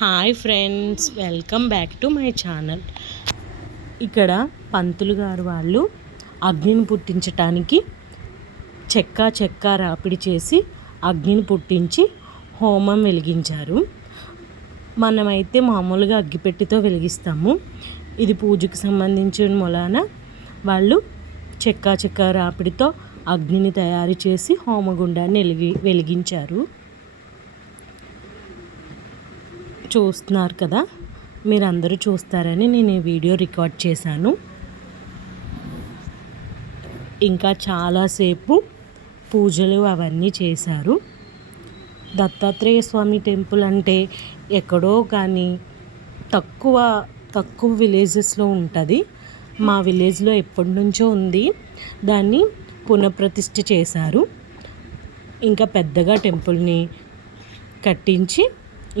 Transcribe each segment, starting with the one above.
Hi friends, welcome back to my channel. ఇక్కడ పంతులు గారు వాళ్ళు అగ్నిని పుట్టించటానికి చెక్క రాపిడి చేసి అగ్నిని పుట్టించి హోమం వెలిగించారు. మనమైతే మామూలుగా అగ్గిపెట్టితో వెలిగిస్తాము. ఇది పూజకు సంబంధించిన మూలాన వాళ్ళు చెక్క రాపిడితో అగ్నిని తయారు చేసి హోమగుండాన్ని వెలిగించారు. చూస్తున్నారు కదా, మీరందరూ చూస్తారని నేను ఈ వీడియో రికార్డ్ చేశాను. ఇంకా చాలాసేపు పూజలు అవన్నీ చేశారు. దత్తాత్రేయ స్వామి టెంపుల్ అంటే ఎక్కడో కానీ తక్కువ విలేజెస్లో ఉంటుంది. మా విలేజ్లో ఎప్పటి నుంచో ఉంది. దాన్ని పునఃప్రతిష్ఠ చేశారు. ఇంకా పెద్దగా టెంపుల్ని కట్టించి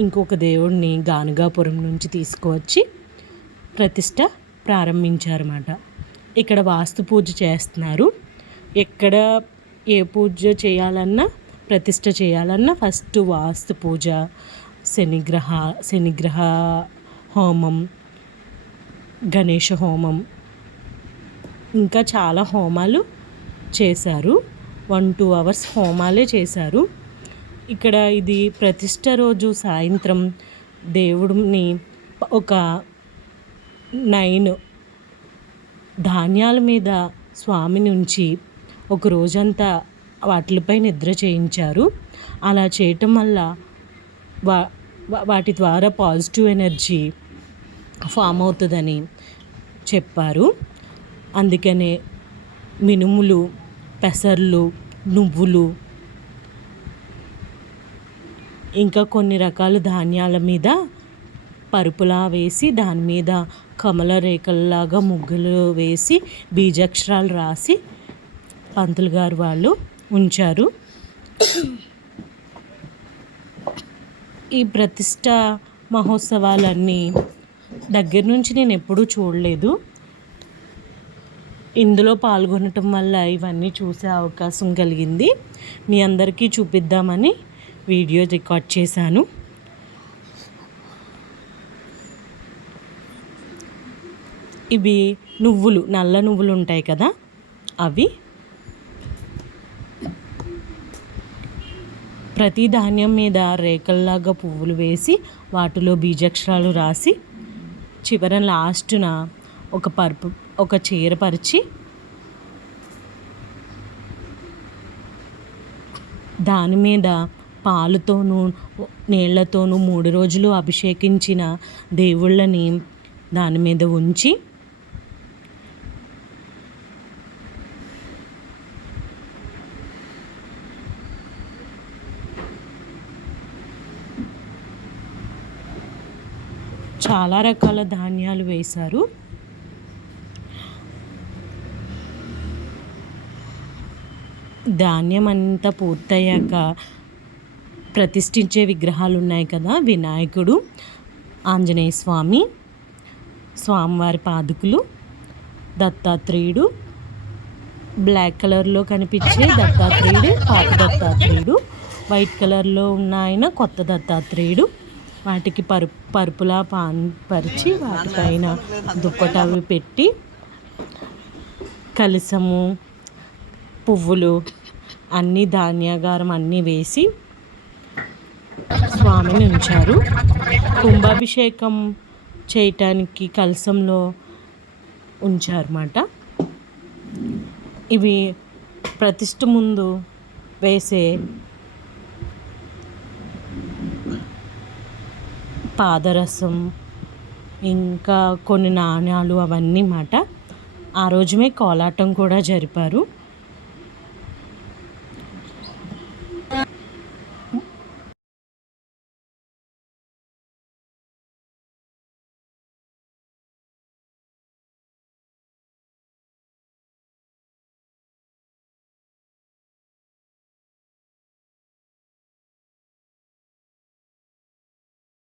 ఇంకొక దేవుడిని గానుగాపురం నుంచి తీసుకువచ్చి ప్రతిష్ట ప్రారంభించారన్నమాట. ఇక్కడ వాస్తు పూజ చేస్తున్నారు. ఎక్కడ ఏ పూజ చేయాలన్నా, ప్రతిష్ట చేయాలన్నా ఫస్ట్ వాస్తు పూజ, శనిగ్రహ హోమం, గణేష హోమం, ఇంకా చాలా హోమాలు చేశారు. 1-2 hours హోమాలే చేశారు. ఇక్కడ ఇది ప్రతిష్ట రోజు సాయంత్రం దేవుడిని ఒక 9 ధాన్యాల మీద స్వామి నుంచి ఒక రోజంతా వాటిపై నిద్ర చేయించారు. అలా చేయటం వల్ల వాటి ద్వారా పాజిటివ్ ఎనర్జీ ఫామ్ అవుతుందని చెప్పారు. అందుకనే మినుములు, పెసర్లు, నువ్వులు, ఇంకా కొన్ని రకాల ధాన్యాల మీద పరుపులా వేసి దాని మీద కమల రేఖల్లాగా ముగ్గులు వేసి బీజాక్షరాలు రాసి పంతులు గారు వాళ్ళు ఉంచారు. ఈ ప్రతిష్ట మహోత్సవాలన్నీ దగ్గర నుంచి నేను ఎప్పుడూ చూడలేదు. ఇందులో పాల్గొనటం వల్ల ఇవన్నీ చూసే అవకాశం కలిగింది. మీ అందరికీ చూపిద్దామని వీడియో రికార్డ్ చేశాను. ఇవి నువ్వులు, నల్ల నువ్వులు ఉంటాయి కదా, అవి ప్రతి ధాన్యం మీద రేఖల్లాగా పువ్వులు వేసి వాటిలో బీజాక్షరాలు రాసి చివర లాస్ట్న ఒక చీర పరిచి దాని మీద పాలుతోనూ నీళ్లతోనూ 3 రోజులు అభిషేకించిన దేవుళ్ళని దాని మీద ఉంచి చాలా రకాల ధాన్యాలు వేశారు. ధాన్యం అంతా పూర్తయ్యాక ప్రతిష్ఠించే విగ్రహాలు ఉన్నాయి కదా, వినాయకుడు, ఆంజనేయ స్వామి, స్వామివారి పాదుకులు, దత్తాత్రేయుడు, బ్లాక్ కలర్లో కనిపించే దత్తాత్రేయుడు పాత దత్తాత్రేయుడు, వైట్ కలర్లో ఉన్న ఆయన కొత్త దత్తాత్రేయుడు. వాటికి పరుపులా పరిచి వాటిపైన దుప్పటవి పెట్టి కలశము, పువ్వులు అన్నీ ధాన్యాగారం అన్నీ వేసి స్వామిని ఉంచారు. కుంభాభిషేకం చేయటానికి కలశంలో ఉంచారన్నమాట. ఇవి ప్రతిష్ఠ ముందు వేసే పాదరసం, ఇంకా కొన్ని నాణ్యాలు అవన్నీ మాట. ఆ రోజుమే కోలాటం కూడా జరిపారు.